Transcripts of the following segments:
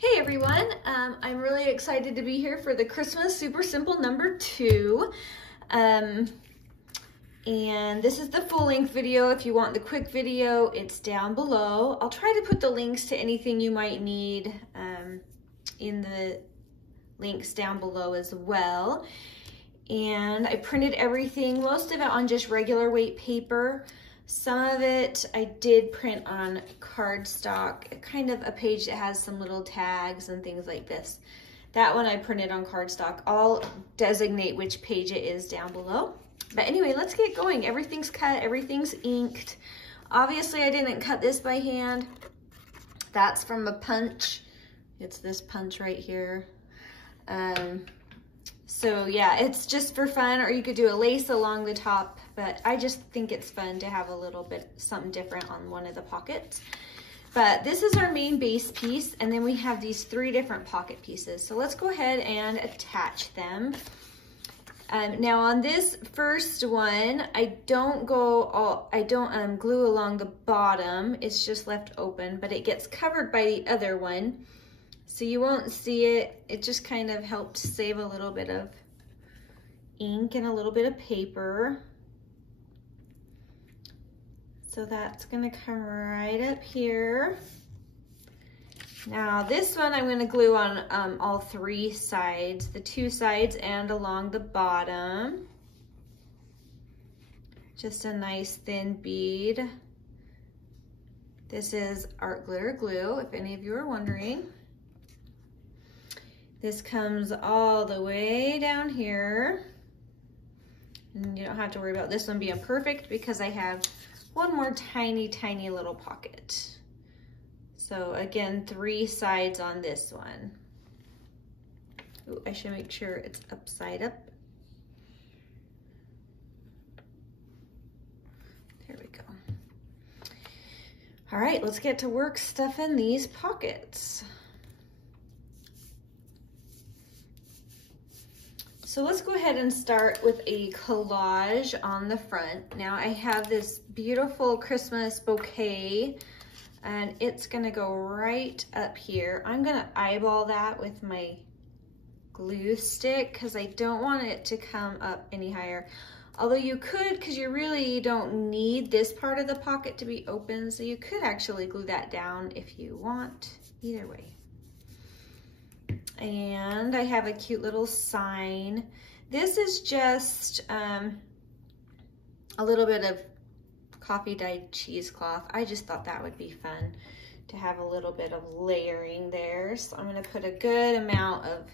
Hey everyone, I'm really excited to be here for the Christmas Super Simple #2. And this is the full length video. If you want the quick video, it's down below. I'll try to put the links to anything you might need in the links down below as well. And I printed everything, most of it on just regular weight paper. Some of it I did print on cardstock, kind of a page that has some little tags and things like this. That one I printed on cardstock. I'll designate which page it is down below. But anyway, let's get going. Everything's cut, everything's inked. Obviously I didn't cut this by hand. That's from a punch. It's this punch right here. So yeah, it's just for fun, or you could do a lace along the top, but I just think it's fun to have a little bit something different on one of the pockets. But this is our main base piece, and then we have these 3 different pocket pieces. So let's go ahead and attach them. Now on this first one, I don't glue along the bottom, it's just left open, but it gets covered by the other one. So you won't see it. It just kind of helped save a little bit of ink and a little bit of paper. So that's gonna come right up here. Now this one I'm gonna glue on all 3 sides, the 2 sides and along the bottom. Just a nice thin bead. This is art glitter glue, if any of you are wondering. This comes all the way down here. And you don't have to worry about this one being perfect because I have one more tiny, tiny little pocket. So again, 3 sides on this one. Ooh, I should make sure it's upside up. There we go. All right, let's get to work stuffing these pockets. So let's go ahead and start with a collage on the front. Now I have this beautiful Christmas bouquet and it's gonna go right up here. I'm gonna eyeball that with my glue stick because I don't want it to come up any higher. Although you could, because you really don't need this part of the pocket to be open, so you could actually glue that down if you want, either way. And I have a cute little sign. This is just a little bit of coffee dyed cheesecloth. I just thought that would be fun to have a little bit of layering there. So I'm gonna put a good amount of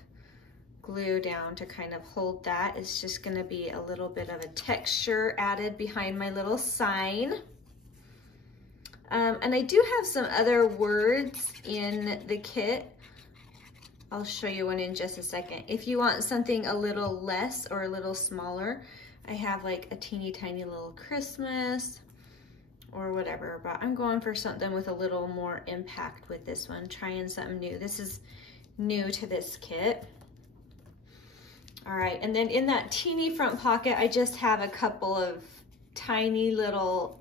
glue down to kind of hold that. It's just gonna be a little bit of a texture added behind my little sign. And I do have some other words in the kit. I'll show you one in just a second. If you want something a little less or a little smaller, I have like a teeny tiny little Christmas or whatever, but I'm going for something with a little more impact with this one, trying something new. This is new to this kit. All right, and then in that teeny front pocket, I just have a couple of tiny little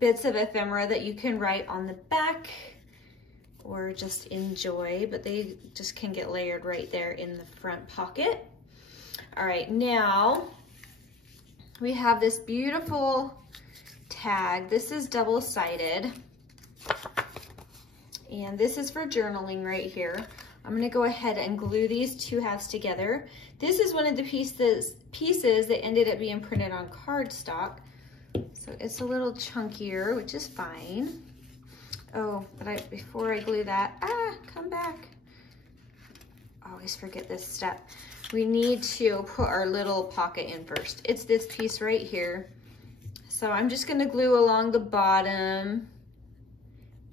bits of ephemera that you can write on the back or just enjoy, but they just can get layered right there in the front pocket. All right, now we have this beautiful tag. This is double-sided, and this is for journaling right here. I'm gonna go ahead and glue these 2 halves together. This is one of the pieces that ended up being printed on cardstock, so it's a little chunkier, which is fine. Oh, but before I glue that, come back. I always forget this step. We need to put our little pocket in first. It's this piece right here. So I'm just gonna glue along the bottom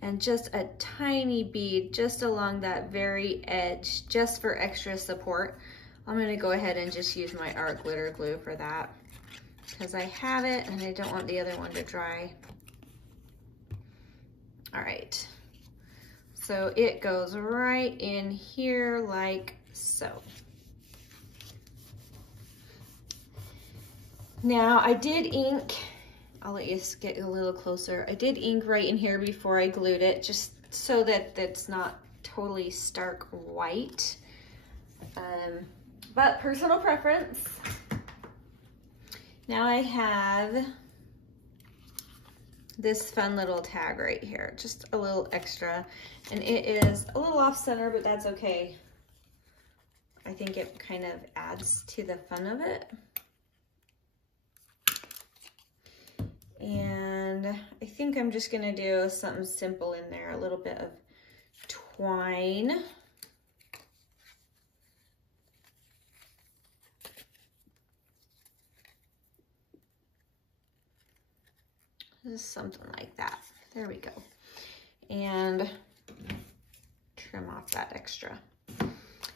and just a tiny bead just along that very edge, just for extra support. I'm gonna go ahead and just use my art glitter glue for that because I have it and I don't want the other one to dry. All right, so it goes right in here like so. Now I did ink, I'll let you get a little closer. I did ink right in here before I glued it, just so that it's not totally stark white, but personal preference. Now I have this fun little tag right here, just a little extra, and it is a little off center, but that's okay. I think it kind of adds to the fun of it. And I think I'm just gonna do something simple in there, a little bit of twine. Just something like that. There we go. And trim off that extra.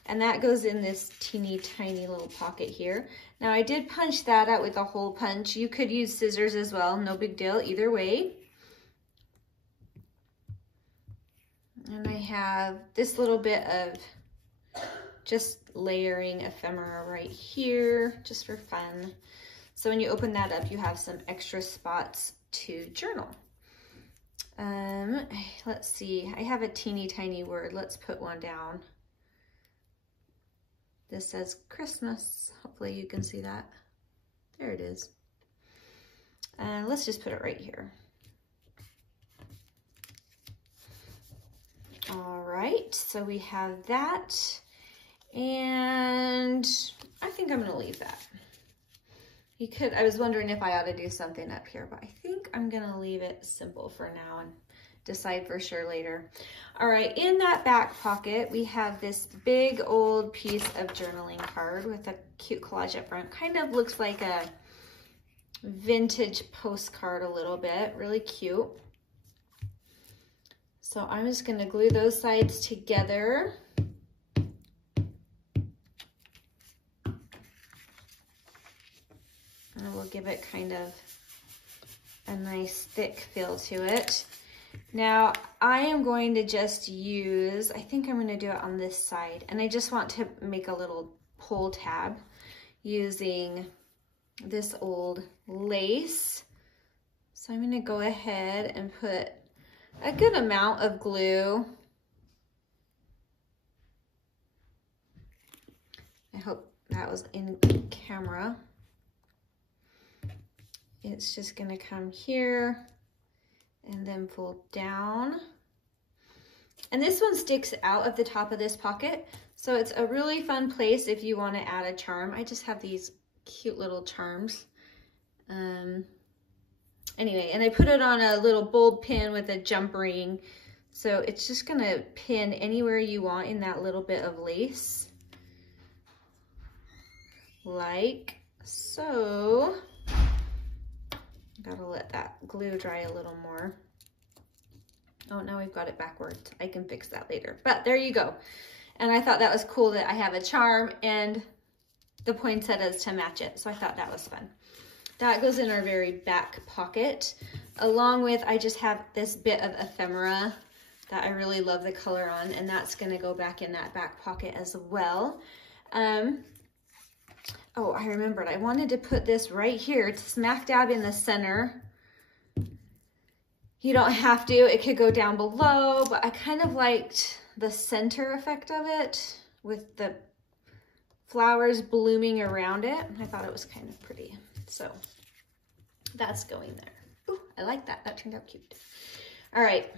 And that goes in this teeny tiny little pocket here. Now I did punch that out with a hole punch. You could use scissors as well, no big deal either way. And I have this little bit of just layering ephemera right here, just for fun. So when you open that up, you have some extra spots to journal. Let's see, I have a teeny tiny word. Let's put one down. This says Christmas. Hopefully you can see that. There it is. Let's just put it right here. All right, so we have that. And I think I'm gonna leave that. I was wondering if I ought to do something up here, but I think I'm gonna leave it simple for now and decide for sure later. All right, in that back pocket, we have this big old piece of journaling card with a cute collage up front. Kind of looks like a vintage postcard a little bit, really cute. So I'm just gonna glue those sides together. And we'll give it kind of a nice thick feel to it. Now I am going to just use, I think I'm going to do it on this side, and I just want to make a little pull tab using this old lace. So I'm going to go ahead and put a good amount of glue. I hope that was in camera. It's just gonna come here and then fold down. And this one sticks out of the top of this pocket. So it's a really fun place if you wanna add a charm. I just have these cute little charms. Anyway, and I put it on a little bulb pin with a jump ring. So it's just gonna pin anywhere you want in that little bit of lace. Like so. Gotta let that glue dry a little more. Oh, now we've got it backwards. I can fix that later, but there you go. And I thought that was cool that I have a charm and the poinsettias to match it. So I thought that was fun. That goes in our very back pocket. Along with, I just have this bit of ephemera that I really love the color on, and that's gonna go back in that back pocket as well. Oh, I remembered, I wanted to put this right here. It's smack dab in the center. You don't have to, it could go down below, but I kind of liked the center effect of it with the flowers blooming around it. I thought it was kind of pretty. So that's going there. Ooh, I like that, that turned out cute. All right.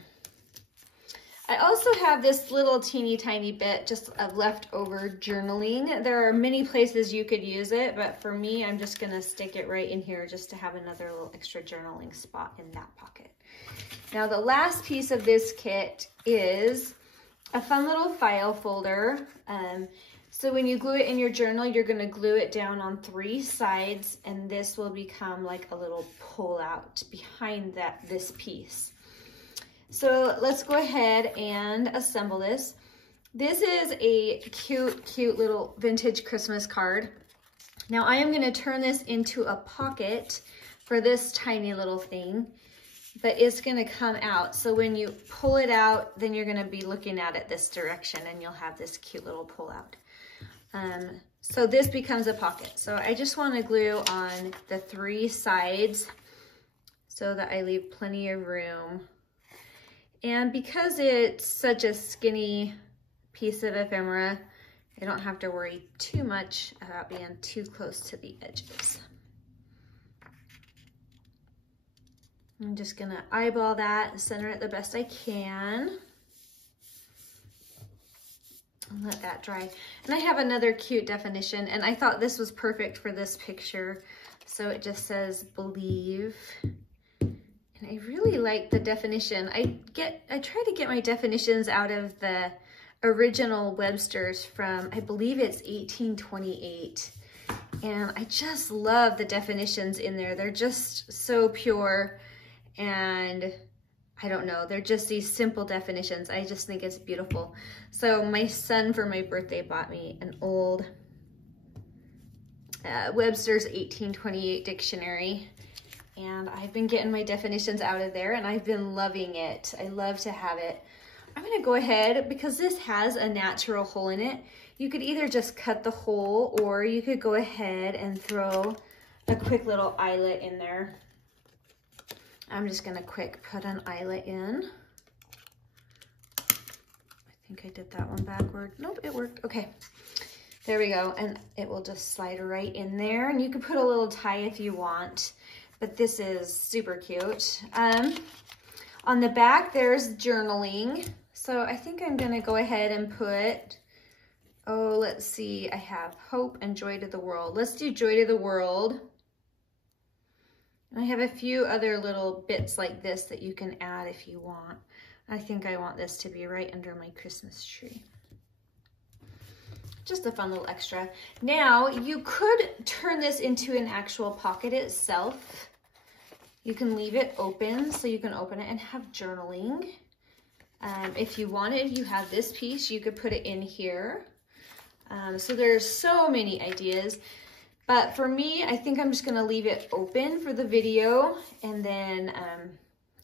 I also have this little teeny tiny bit just of leftover journaling. There are many places you could use it, but for me, I'm just gonna stick it right in here just to have another little extra journaling spot in that pocket. Now the last piece of this kit is a fun little file folder. So when you glue it in your journal, you're gonna glue it down on 3 sides, and this will become like a little pull out behind this piece. So let's go ahead and assemble this. This is a cute, cute little vintage Christmas card. Now I am gonna turn this into a pocket for this tiny little thing, but it's gonna come out. So when you pull it out, then you're gonna be looking at it this direction and you'll have this cute little pull out. So this becomes a pocket. So I just wanna glue on the 3 sides so that I leave plenty of room. And because it's such a skinny piece of ephemera. I don't have to worry too much about being too close to the edges. I'm just gonna eyeball that, center it the best I can. And let that dry. And I have another cute definition, and I thought this was perfect for this picture. So it just says believe. And I really like the definition. I try to get my definitions out of the original Webster's from, I believe it's 1828. And I just love the definitions in there. They're just so pure, and I don't know, they're just these simple definitions. I just think it's beautiful. So my son for my birthday bought me an old Webster's 1828 dictionary, and I've been getting my definitions out of there, and I've been loving it. I love to have it. I'm gonna go ahead, because this has a natural hole in it, you could either just cut the hole, or you could go ahead and throw a quick little eyelet in there. I'm just gonna quick put an eyelet in. I think I did that one backward. Nope, it worked. Okay, there we go. And it will just slide right in there. And you can put a little tie if you want, but this is super cute. On the back, there's journaling. So I think I'm gonna go ahead and put, oh, let's see, I have hope and joy to the world. Let's do joy to the world. I have a few other little bits like this that you can add if you want. I think I want this to be right under my Christmas tree. Just a fun little extra. Now, you could turn this into an actual pocket itself. You can leave it open, so you can open it and have journaling. If you wanted, you have this piece, you could put it in here. So there's so many ideas. But for me, I think I'm just gonna leave it open for the video, and then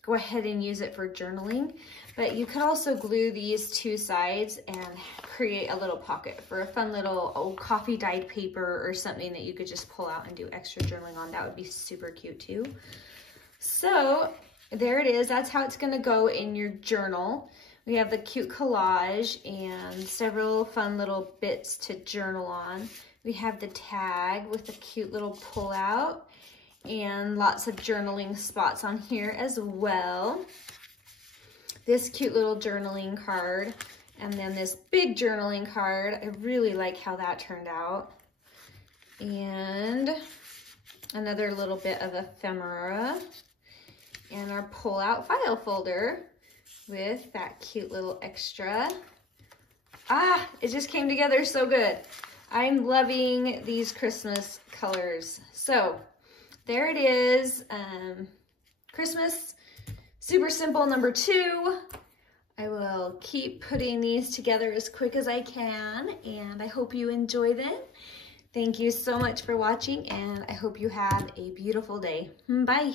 go ahead and use it for journaling. But you could also glue these two sides and create a little pocket for a fun little old coffee dyed paper or something that you could just pull out and do extra journaling on. That would be super cute too. So there it is. That's how it's gonna go in your journal. We have the cute collage and several fun little bits to journal on. We have the tag with a cute little pull-out and lots of journaling spots on here as well. This cute little journaling card, and then this big journaling card. I really like how that turned out. And another little bit of ephemera, and our pull-out file folder with that cute little extra. Ah, it just came together so good. I'm loving these Christmas colors. So there it is, Christmas super simple number 2. I will keep putting these together as quick as I can, and I hope you enjoy them. Thank you so much for watching, and I hope you have a beautiful day. Bye.